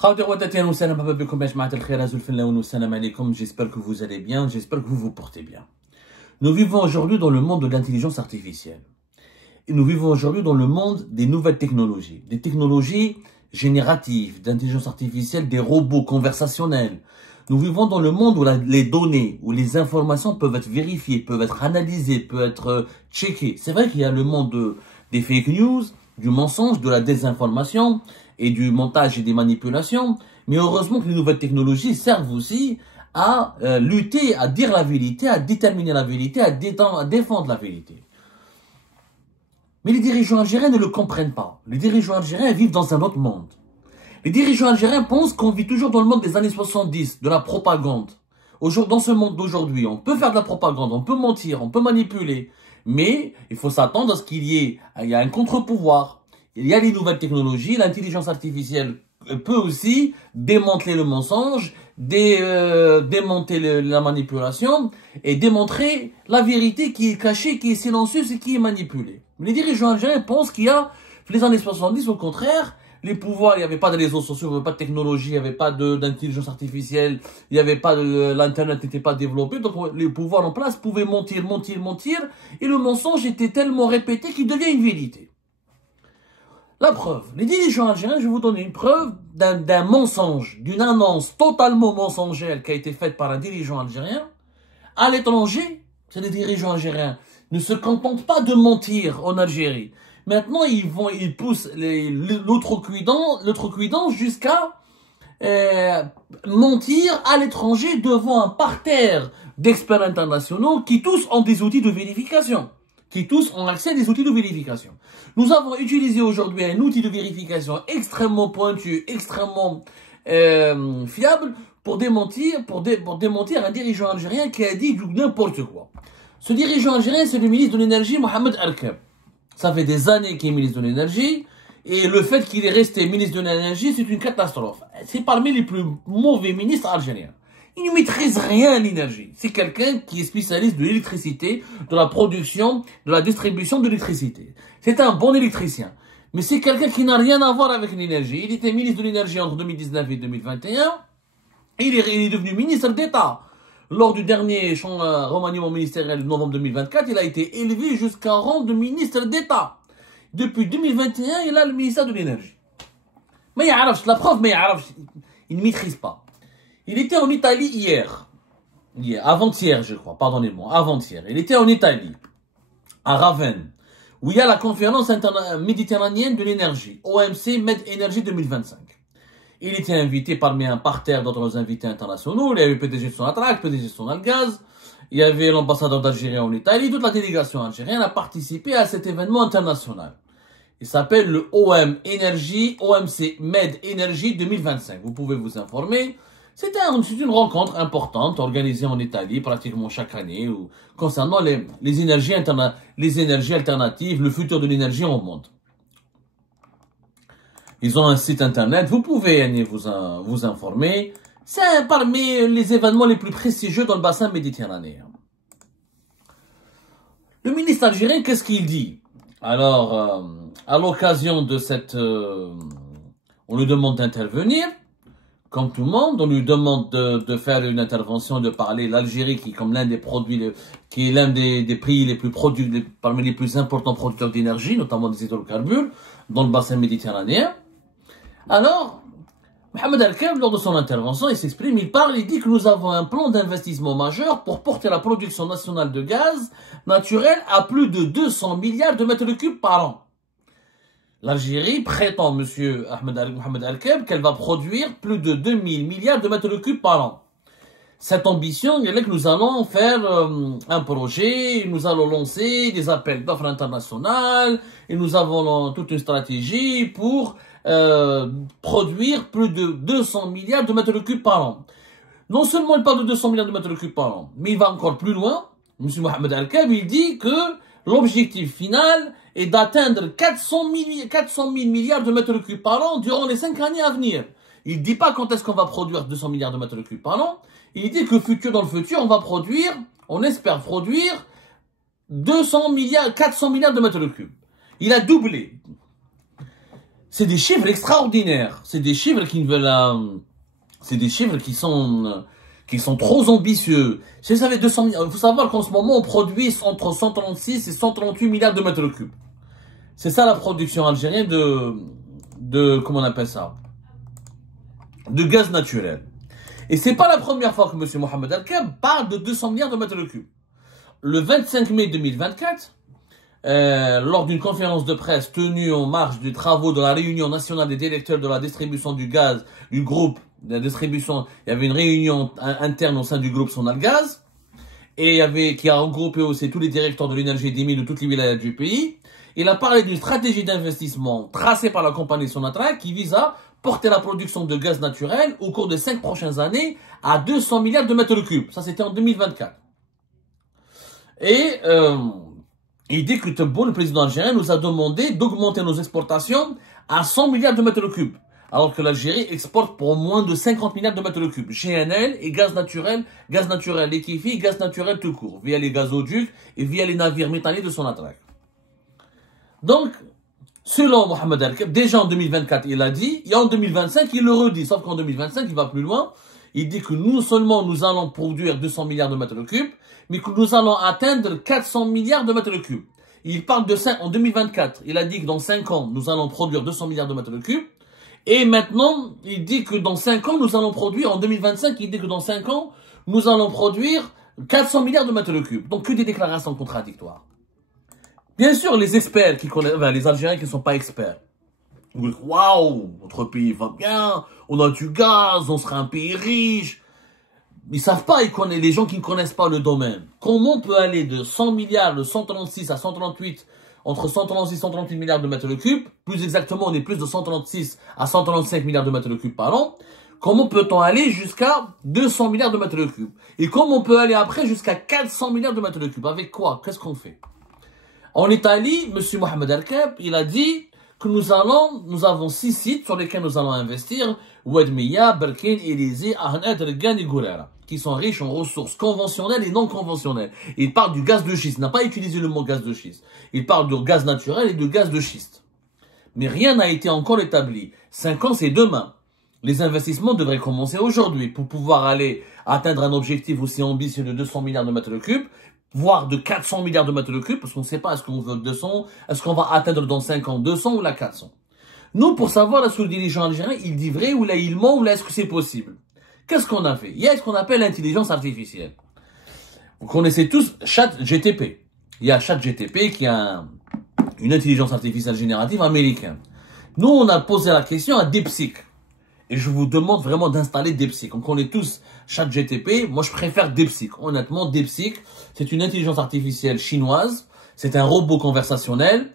J'espère que vous allez bien, j'espère que vous vous portez bien. Nous vivons aujourd'hui dans le monde de l'intelligence artificielle. Et nous vivons aujourd'hui dans le monde des nouvelles technologies. Des technologies génératives, d'intelligence artificielle, des robots conversationnels. Nous vivons dans le monde où les données, où les informations peuvent être vérifiées, peuvent être analysées, peuvent être checkées. C'est vrai qu'il y a le monde des fake news, du mensonge, de la désinformation et du montage et des manipulations. Mais heureusement que les nouvelles technologies servent aussi à lutter, à dire la vérité, à déterminer la vérité, à défendre la vérité. Mais les dirigeants algériens ne le comprennent pas. Les dirigeants algériens vivent dans un autre monde. Les dirigeants algériens pensent qu'on vit toujours dans le monde des années 70, de la propagande. Dans ce monde d'aujourd'hui, on peut faire de la propagande, on peut mentir, on peut manipuler. Mais il faut s'attendre à ce qu'il y ait un contre-pouvoir. Il y a les nouvelles technologies, l'intelligence artificielle peut aussi démanteler le mensonge, démonter la manipulation et démontrer la vérité qui est cachée, qui est silencieuse et qui est manipulée. Les dirigeants algériens pensent qu'il y a, les années 70, au contraire, les pouvoirs, il n'y avait pas de réseaux sociaux, il n'y avait pas de technologie, il n'y avait pas d'intelligence artificielle, il n'y avait pas l'internet n'était pas développé, donc les pouvoirs en place pouvaient mentir, et le mensonge était tellement répété qu'il devient une vérité. La preuve, les dirigeants algériens, je vais vous donner une preuve d'un mensonge, d'une annonce totalement mensongère qui a été faite par un dirigeant algérien. À l'étranger, c'est les dirigeants algériens ne se contentent pas de mentir en Algérie. Maintenant, ils poussent l'outrecuidance jusqu'à mentir à l'étranger devant un parterre d'experts internationaux qui tous ont des outils de vérification. Qui tous ont accès à des outils de vérification. Nous avons utilisé aujourd'hui un outil de vérification extrêmement pointu, extrêmement fiable pour démentir un dirigeant algérien qui a dit n'importe quoi. Ce dirigeant algérien, c'est le ministre de l'énergie, Mohamed Erkeb. Ça fait des années qu'il est ministre de l'énergie, et le fait qu'il est resté ministre de l'énergie, c'est une catastrophe. C'est parmi les plus mauvais ministres algériens. Il ne maîtrise rien à l'énergie. C'est quelqu'un qui est spécialiste de l'électricité, de la production, de la distribution de l'électricité. C'est un bon électricien. Mais c'est quelqu'un qui n'a rien à voir avec l'énergie. Il était ministre de l'énergie entre 2019 et 2021. Et il est devenu ministre d'État. Lors du dernier remaniement ministériel de novembre 2024, il a été élevé jusqu'à rang de ministre d'État. Depuis 2021, il a le ministère de l'énergie. Mais la preuve, il ne maîtrise pas. Il était en Italie avant-hier je crois, pardonnez-moi, avant-hier. Il était en Italie, à Ravenne, où il y a la conférence méditerranéenne de l'énergie, OMC Med Energy 2025. Il était invité parmi un parterre d'autres invités internationaux. Il y avait le PDG de Sonatrach, le PDG de Sonalgaz. Il y avait l'ambassadeur d'Algérie en Italie. Toute la délégation algérienne a participé à cet événement international. Il s'appelle le OMC Med Energy 2025. Vous pouvez vous informer. C'est une rencontre importante organisée en Italie pratiquement chaque année concernant les énergies alternatives, le futur de l'énergie au monde. Ils ont un site internet, vous pouvez vous informer. C'est parmi les événements les plus prestigieux dans le bassin méditerranéen. Le ministre algérien, qu'est-ce qu'il dit? Alors, à l'occasion de on lui demande d'intervenir. Comme tout le monde, on lui demande de faire une intervention, de parler l'Algérie qui est comme l'un des produits, qui est l'un des pays les plus parmi les plus importants producteurs d'énergie, notamment des hydrocarbures, dans le bassin méditerranéen. Alors, Mohamed Erkeb, lors de son intervention, il s'exprime, il dit que nous avons un plan d'investissement majeur pour porter la production nationale de gaz naturel à plus de 200 milliards de mètres cubes par an. L'Algérie prétend, monsieur Mohamed Erkeb, qu'elle va produire plus de 2000 milliards de mètres cubes par an. Cette ambition, il est que nous allons faire un projet, nous allons lancer des appels d'offres internationales, et nous avons toute une stratégie pour produire plus de 200 milliards de mètres cubes par an. Non seulement il parle de 200 milliards de mètres cubes par an, mais il va encore plus loin. Monsieur Mohamed Erkeb, il dit que l'objectif final est d'atteindre 400 000 milliards de mètres cubes par an durant les 5 années à venir. Il ne dit pas quand est-ce qu'on va produire 200 milliards de mètres cubes par an. Il dit que dans le futur, on espère produire 400 milliards de mètres cubes. Il a doublé. c'est des chiffres extraordinaires. C'est des chiffres qui veulent, c'est des chiffres qui sont trop ambitieux. Si vous savez, 200 000, il faut savoir qu'en ce moment, on produit entre 136 et 138 milliards de mètres cubes. C'est ça la production algérienne comment on appelle ça? De gaz naturel. Et c'est pas la première fois que M. Mohamed Al-Kab parle de 200 milliards de mètres cubes. Le 25 mai 2024, lors d'une conférence de presse tenue en marge des travaux de la réunion nationale des directeurs de la distribution du gaz du groupe de la distribution, il y avait une réunion interne au sein du groupe Sonalgaz, et qui a regroupé aussi tous les directeurs de l'énergie et des mines de toutes les wilayas du pays. Il a parlé d'une stratégie d'investissement tracée par la compagnie Sonatrach qui vise à porter la production de gaz naturel au cours des 5 prochaines années à 200 milliards de mètres cubes. Ça, c'était en 2024. Et il dit que Tebboune, le président algérien, nous a demandé d'augmenter nos exportations à 100 milliards de mètres cubes, alors que l'Algérie exporte pour moins de 50 milliards de mètres cubes. GNL et gaz naturel liquéfié, gaz naturel tout court, via les gazoducs et via les navires métalliques de Sonatrach. Donc, selon Mohamed Al-Kab, déjà en 2024, il a dit, et en 2025, il le redit, sauf qu'en 2025, il va plus loin. Il dit que non seulement nous allons produire 200 milliards de mètres cubes, mais que nous allons atteindre 400 milliards de mètres cubes. Il parle de ça en 2024. Il a dit que dans 5 ans, nous allons produire 200 milliards de mètres cubes. Et maintenant, il dit que dans 5 ans, nous allons produire, en 2025, il dit que dans 5 ans, nous allons produire 400 milliards de mètres cubes. Donc, que des déclarations contradictoires. Bien sûr, les experts qui connaissent, les Algériens qui ne sont pas experts, ils disent, waouh, notre pays va bien, on a du gaz, on sera un pays riche. Ils savent pas, les gens qui ne connaissent pas le domaine. Comment on peut aller de 100 milliards, de 136 à 138, entre 136 et 138 milliards de mètres cubes, plus exactement, on est plus de 136 à 135 milliards de mètres cubes par an. Comment peut-on aller jusqu'à 200 milliards de mètres cubes? Et comment on peut aller après jusqu'à 400 milliards de mètres cubes? Avec quoi? Qu'est-ce qu'on fait? En Italie, M. Mohamed Al-Kab, il a dit que nous avons 6 sites sur lesquels nous allons investir, Ouadmiya, Berkine, Élysée, Ahnet, Regan et Gourera, qui sont riches en ressources conventionnelles et non conventionnelles. Il parle du gaz de schiste, il n'a pas utilisé le mot gaz de schiste. Il parle de gaz naturel et de gaz de schiste. Mais rien n'a été encore établi. 5 ans, c'est demain. Les investissements devraient commencer aujourd'hui pour pouvoir aller atteindre un objectif aussi ambitieux de 200 milliards de mètres cubes, voire de 400 milliards de mètres cubes, parce qu'on ne sait pas est-ce qu'on veut 200, est-ce qu'on va atteindre dans 5 ans 200 ou la 400. Nous, pour savoir est-ce que le dirigeant algérien, il dit vrai ou là il ment ou là est-ce que c'est possible. Qu'est-ce qu'on a fait? Il y a ce qu'on appelle l'intelligence artificielle. Vous connaissez tous ChatGTP. Il y a ChatGTP qui a une intelligence artificielle générative américaine. Nous, on a posé la question à DeepSeek. Et je vous demande vraiment d'installer DeepSeek. On connaît tous ChatGTP. Moi, je préfère DeepSeek. Honnêtement, DeepSeek, c'est une intelligence artificielle chinoise. C'est un robot conversationnel.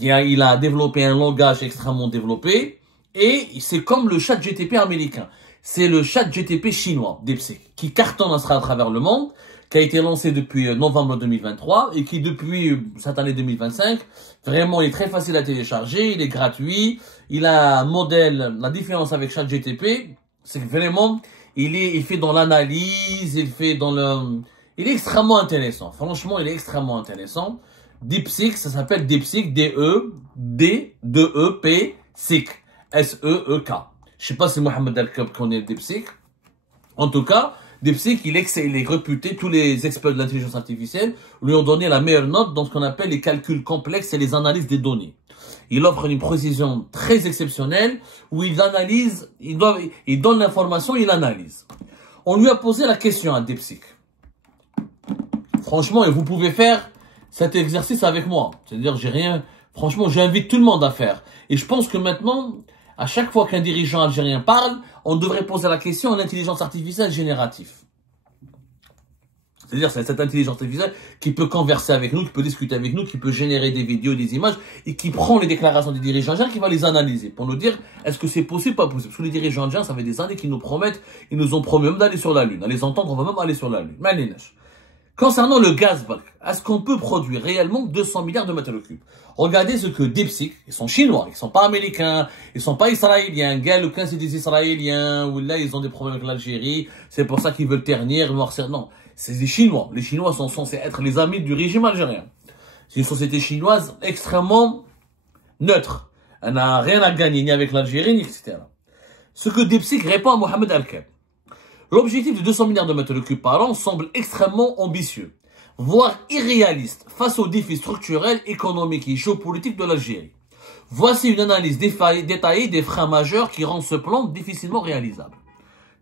Il a développé un langage extrêmement développé. Et c'est comme le ChatGTP américain. C'est le ChatGTP chinois, DeepSeek, qui cartonne à travers le monde, qui a été lancé depuis novembre 2023 et qui depuis cette année 2025, vraiment il est très facile à télécharger, il est gratuit, il a un modèle, la différence avec ChatGTP, c'est que vraiment il fait dans l'analyse, il est extrêmement intéressant, franchement il est extrêmement intéressant. DeepSeek, ça s'appelle DeepSeek, D-E-P, SEEK, S-E-E-K. Je sais pas si Mohamed Al-Kab connaît DeepSeek. En tout cas, DeepSeek, il est réputé, tous les experts de l'intelligence artificielle lui ont donné la meilleure note dans ce qu'on appelle les calculs complexes et les analyses des données. Il offre une précision très exceptionnelle où il analyse, il donne l'information et il analyse. On lui a posé la question à DeepSeek. Franchement, et vous pouvez faire cet exercice avec moi. C'est-à-dire, franchement, j'invite tout le monde à faire. Et je pense que maintenant, à chaque fois qu'un dirigeant algérien parle, on devrait poser la question à l'intelligence artificielle générative. C'est-à-dire, c'est cette intelligence artificielle qui peut converser avec nous, qui peut discuter avec nous, qui peut générer des vidéos, des images, et qui prend les déclarations des dirigeants algériens, qui va les analyser pour nous dire est-ce que c'est possible ou pas possible. Parce que les dirigeants algériens, ça fait des années qu'ils nous promettent, ils nous ont promis même d'aller sur la Lune. À les entendre, on va même aller sur la Lune. Concernant le gaz, est-ce qu'on peut produire réellement 200 milliards de mètres cubes? Regardez ce que DeepSeek, ils sont chinois, ils sont pas américains, ils sont pas israéliens. Aucun c'est des israéliens, ou là ils ont des problèmes avec l'Algérie, c'est pour ça qu'ils veulent ternir, noircir. Non, c'est des Chinois. Les Chinois sont censés être les amis du régime algérien. C'est une société chinoise extrêmement neutre. Elle n'a rien à gagner, ni avec l'Algérie, etc. Ce que DeepSeek répond à Mohamed Al-Keb. L'objectif de 200 milliards de mètres cubes par an semble extrêmement ambitieux, voire irréaliste, face aux défis structurels, économiques et géopolitiques de l'Algérie. Voici une analyse détaillée des freins majeurs qui rendent ce plan difficilement réalisable.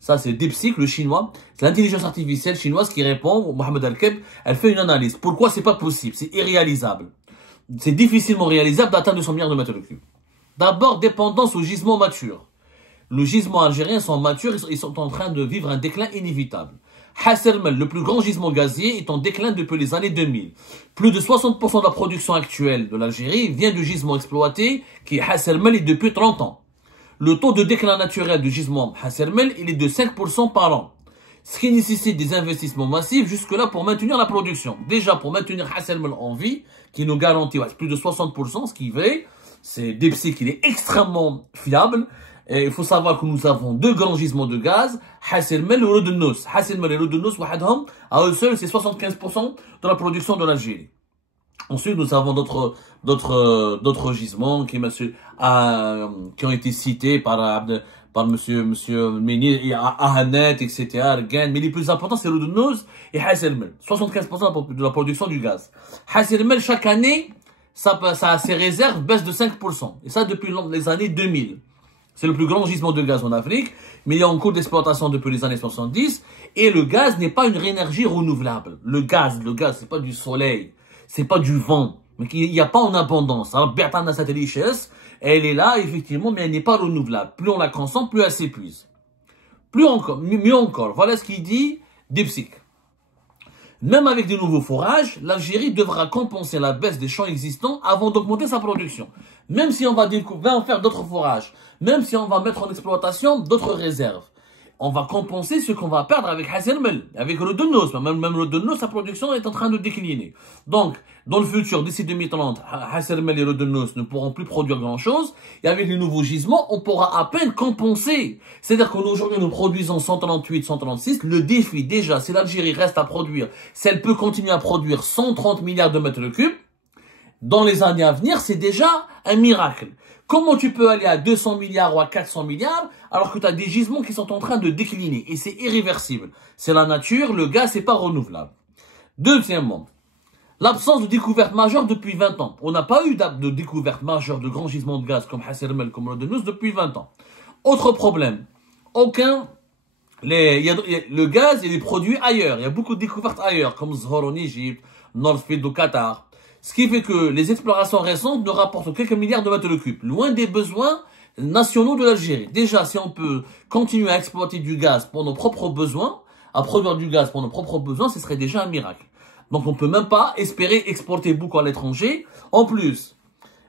Ça, c'est DeepSeek, le chinois. C'est l'intelligence artificielle chinoise qui répond, Mohamed Al-Keb, elle fait une analyse. Pourquoi c'est pas possible? C'est irréalisable. C'est difficilement réalisable d'atteindre 200 milliards de mètres cubes. D'abord, dépendance aux gisements matures. Les gisements algériens sont matures, ils sont en train de vivre un déclin inévitable. Ras El-Mel, le plus grand gisement gazier, est en déclin depuis les années 2000. Plus de 60% de la production actuelle de l'Algérie vient du gisement exploité, qui est Ras El-Mel, et depuis 30 ans. Le taux de déclin naturel du gisement Ras El-Mel, il est de 5% par an. Ce qui nécessite des investissements massifs jusque-là pour maintenir la production. Déjà, pour maintenir Ras El-Mel en vie, qui nous garantit plus de 60%, ce qui veut, c'est DeepSeek, il est extrêmement fiable. Et il faut savoir que nous avons deux grands gisements de gaz, Ras El-Mel et Ould El-Nous. Ras El-Mel et Ould El-Nous, à eux seuls, c'est 75% de la production de l'Algérie. Ensuite, nous avons d'autres gisements qui ont été cités par monsieur Méni, Ahanet, etc., Ergen. Mais les plus importants, c'est Ould El-Nous et Ras El-Mel. 75% de la production du gaz. Ras El-Mel, chaque année, ses réserves baissent de 5%. Et ça, depuis les années 2000. C'est le plus grand gisement de gaz en Afrique, mais il est en cours d'exploitation depuis les années 70, et le gaz n'est pas une énergie renouvelable. Le gaz, c'est pas du soleil, c'est pas du vent, mais il n'y a pas en abondance. Alors, Bertana Satellite, elle est là, effectivement, mais elle n'est pas renouvelable. Plus on la consomme, plus elle s'épuise. Mieux encore, voilà ce qu'il dit DeepSeek. Même avec de nouveaux forages, l'Algérie devra compenser la baisse des champs existants avant d'augmenter sa production. Même si on va en faire d'autres forages, même si on va mettre en exploitation d'autres réserves, on va compenser ce qu'on va perdre avec Ras El-Mel, avec Ould El-Nous. Même Ould El-Nous, sa production est en train de décliner. Donc, dans le futur, d'ici 2030, Ras El-Mel et Ould El-Nous ne pourront plus produire grand-chose. Et avec les nouveaux gisements, on pourra à peine compenser. C'est-à-dire qu'aujourd'hui, nous produisons 138, 136. Le défi, déjà, si l'Algérie reste à produire, si elle peut continuer à produire 130 milliards de mètres cubes, dans les années à venir, c'est déjà un miracle. Comment tu peux aller à 200 milliards ou à 400 milliards alors que tu as des gisements qui sont en train de décliner et c'est irréversible. C'est la nature, le gaz, c'est pas renouvelable. Deuxièmement, l'absence de découverte majeure depuis 20 ans. On n'a pas eu de découverte majeure de grands gisements de gaz comme Ras El-Mel, comme Ould El-Nous depuis 20 ans. Autre problème, le gaz, il est produit ailleurs. Il y a beaucoup de découvertes ailleurs, comme Zohr en Égypte, Northfield au Qatar. Ce qui fait que les explorations récentes ne rapportent quelques milliards de mètres cubes, loin des besoins nationaux de l'Algérie. Déjà, si on peut continuer à exploiter du gaz pour nos propres besoins, à produire du gaz pour nos propres besoins, ce serait déjà un miracle. Donc, on peut même pas espérer exporter beaucoup à l'étranger. En plus,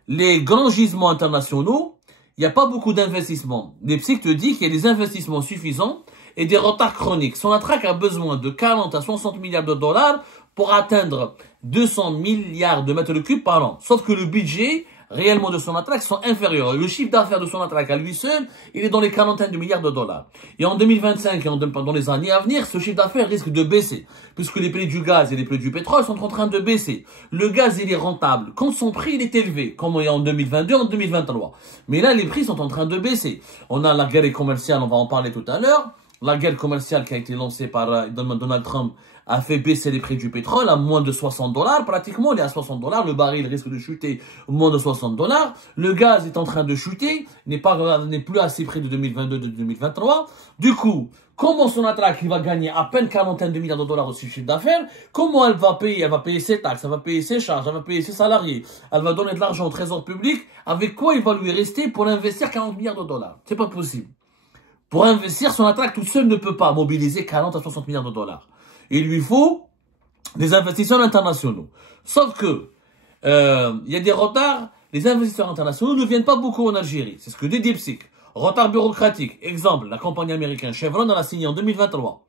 les grands gisements internationaux, il n'y a pas beaucoup d'investissements. DeepSeek te dit qu'il y a des investissements suffisants et des retards chroniques. Sonatrach a besoin de 40 à 60 milliards de dollars pour atteindre 200 milliards de mètres cubes par an. Sauf que le budget réellement de Sonatrach sont inférieurs. Le chiffre d'affaires de Sonatrach à lui seul, il est dans les quarantaines de milliards de dollars. Et en 2025 et dans les années à venir, ce chiffre d'affaires risque de baisser. Puisque les prix du gaz et les prix du pétrole sont en train de baisser. Le gaz, il est rentable. Quand son prix, il est élevé. Comme il y a en 2022, en 2023. Mais là, les prix sont en train de baisser. On a la guerre commerciale, on va en parler tout à l'heure. La guerre commerciale qui a été lancée par Donald Trump a fait baisser les prix du pétrole à moins de 60 $. Pratiquement, il est à 60 $. Le baril risque de chuter moins de 60 $. Le gaz est en train de chuter, n'est plus à ces prix de 2022, de 2023. Du coup, comment Sonatrach, il va gagner à peine quarantaine de milliards de dollars au chiffre d'affaires? Comment elle va payer? Elle va payer ses taxes, elle va payer ses charges, elle va payer ses salariés. Elle va donner de l'argent au trésor public. Avec quoi il va lui rester pour investir 40 milliards de dollars? C'est pas possible. Pour investir, Sonatrach tout seul ne peut pas mobiliser 40 à 60 milliards de dollars. Il lui faut des investisseurs internationaux. Sauf que, il y a des retards. Les investisseurs internationaux ne viennent pas beaucoup en Algérie. C'est ce que dit DeepSeek. Retard bureaucratique. Exemple, la compagnie américaine Chevron, elle a signé en 2023.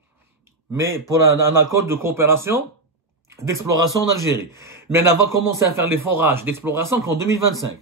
Mais pour un accord de coopération, d'exploration en Algérie. Mais elle va commencer à faire les forages d'exploration qu'en 2025.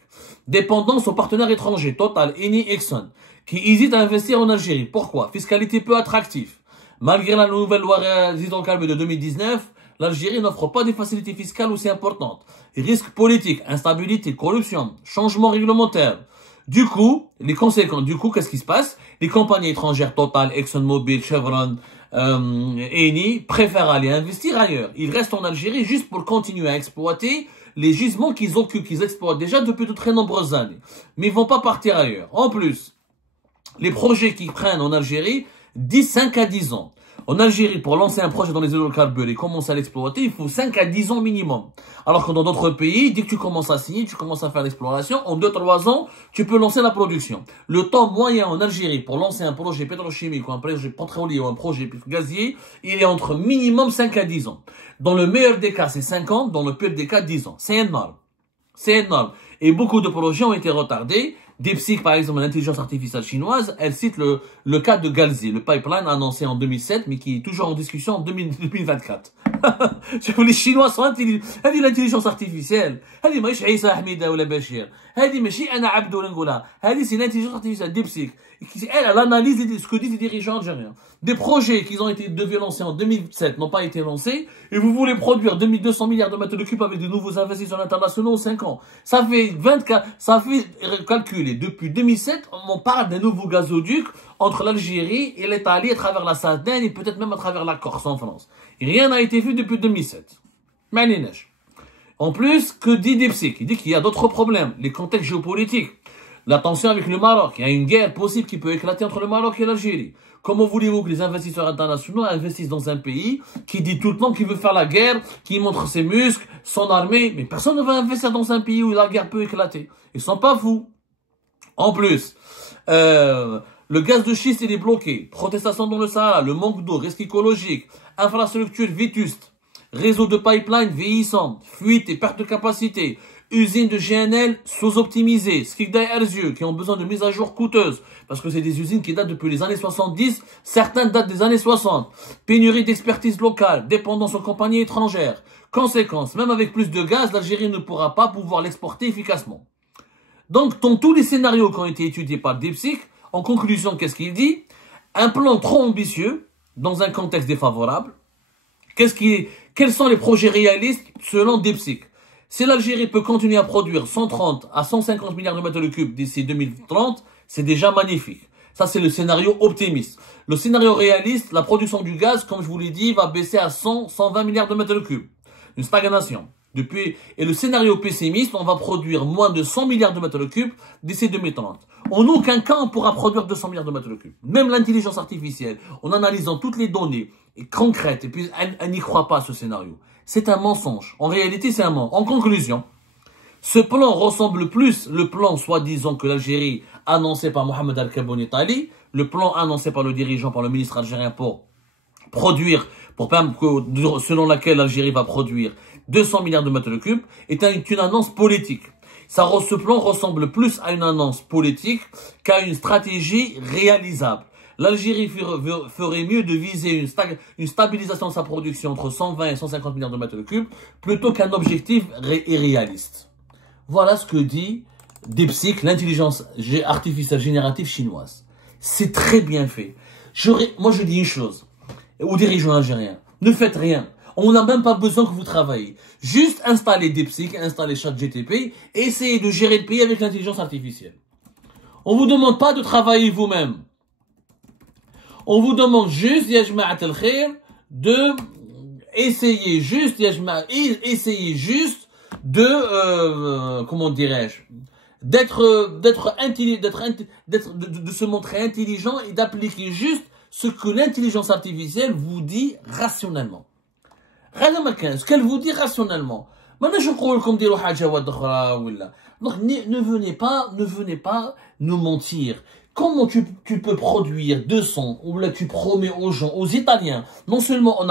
Dépendance aux partenaires étrangers, Total, Eni, Exxon, qui hésitent à investir en Algérie. Pourquoi? Fiscalité peu attractive. Malgré la nouvelle loi hydrocarbures de 2019, l'Algérie n'offre pas des facilités fiscales aussi importantes. Risques politiques, instabilité, corruption, changement réglementaire. Du coup, les conséquences, qu'est-ce qui se passe? Les compagnies étrangères, Total, ExxonMobil, Chevron, Eni, préfèrent aller investir ailleurs. Ils restent en Algérie juste pour continuer à exploiter les gisements qu'ils occupent, qu'ils exploitent déjà depuis de très nombreuses années. Mais ils vont pas partir ailleurs. En plus, les projets qu'ils prennent en Algérie, 5 à 10 ans. En Algérie, pour lancer un projet dans les hydrocarbures et commencer à l'exploiter, il faut 5 à 10 ans minimum. Alors que dans d'autres pays, dès que tu commences à signer, tu commences à faire l'exploration, en 2-3 ans, tu peux lancer la production. Le temps moyen en Algérie pour lancer un projet pétrochimique ou un projet pétrolier ou un projet gazier, il est entre minimum 5 à 10 ans. Dans le meilleur des cas, c'est 5 ans, dans le pire des cas, 10 ans. C'est énorme. C'est énorme. Et beaucoup de projets ont été retardés. DeepSeek, par exemple, l'intelligence artificielle chinoise, elle cite le cas de Galzi, le pipeline annoncé en 2007, mais qui est toujours en discussion en 2024. Les Chinois sont intelligents. هذه l'intelligence artificielle. هذه ماهيش عيسى حميدة ولا بشير. هذه ماشي أنا عبد ولا نقولها. هذه c'est l'intelligence artificielle DeepSeek. Elle analyse ce que disent les dirigeants algériens. Des projets qui devaient lancer en 2007 n'ont pas été lancés, et vous voulez produire 2200 milliards de mètres cubes avec de nouveaux investisseurs internationaux en 5 ans. Ça fait calculer. Depuis 2007, on parle d'un nouveau gazoduc entre l'Algérie et l'Italie à travers la Sardaigne et peut-être même à travers la Corse en France. Et rien n'a été fait depuis 2007. En plus, que dit DeepSeek? Il dit qu'il y a d'autres problèmes, les contextes géopolitiques. La tension avec le Maroc, il y a une guerre possible qui peut éclater entre le Maroc et l'Algérie. Comment voulez-vous que les investisseurs internationaux investissent dans un pays qui dit tout le temps qu'il veut faire la guerre, qui montre ses muscles, son armée, mais personne ne va investir dans un pays où la guerre peut éclater. Ils sont pas fous. En plus, le gaz de schiste il est bloqué, protestation dans le Sahara, le manque d'eau, risque écologique, infrastructure vétuste, réseau de pipeline vieillissant, fuite et perte de capacité, usines de GNL sous-optimisées, Skikda et Erzieux, qui ont besoin de mise à jour coûteuses, parce que c'est des usines qui datent depuis les années 70, certaines datent des années 60. Pénurie d'expertise locale, dépendance aux compagnies étrangères. Conséquence, même avec plus de gaz, l'Algérie ne pourra pas pouvoir l'exporter efficacement. Donc, dans tous les scénarios qui ont été étudiés par DeepSeek, en conclusion, qu'est-ce qu'il dit? Un plan trop ambitieux, dans un contexte défavorable. Quels sont les projets réalistes selon DeepSeek? Si l'Algérie peut continuer à produire 130 à 150 milliards de mètres cubes d'ici 2030, c'est déjà magnifique. Ça, c'est le scénario optimiste. Le scénario réaliste, la production du gaz, comme je vous l'ai dit, va baisser à 120 milliards de mètres cubes. Une stagnation. Et le scénario pessimiste, on va produire moins de 100 milliards de mètres cubes d'ici 2030. En aucun cas, on pourra produire 200 milliards de mètres cubes. Même l'intelligence artificielle, en analysant toutes les données concrètes, et puis elle n'y croit pas à ce scénario. C'est un mensonge. En réalité, c'est un mensonge. En conclusion, ce plan ressemble plus le plan soi-disant que l'Algérie annoncé par Mohamed Al-Kabouni Tali, le plan annoncé par le dirigeant, par le ministre algérien pour produire, selon laquelle l'Algérie va produire 200 milliards de mètres cubes, est une annonce politique. Ce plan ressemble plus à une annonce politique qu'à une stratégie réalisable. L'Algérie ferait mieux de viser une stabilisation de sa production entre 120 et 150 milliards de mètres cubes plutôt qu'un objectif irréaliste. Voilà ce que dit DeepSeek, l'intelligence artificielle générative chinoise. C'est très bien fait. Moi, je dis une chose aux dirigeants algériens. Ne faites rien. On n'a même pas besoin que vous travaillez. Juste installez DeepSeek, installez ChatGPT et essayez de gérer le pays avec l'intelligence artificielle. On ne vous demande pas de travailler vous-même. On vous demande juste, ya jama'at al-khair, de essayer juste, comment dirais-je, de se montrer intelligent et d'appliquer juste ce que l'intelligence artificielle vous dit rationnellement. Ce qu'elle vous dit rationnellement. Maintenant, je crois qu'on dit donc, ne venez pas nous mentir. Comment tu peux produire 200, ou là tu promets aux gens, aux Italiens, non seulement on a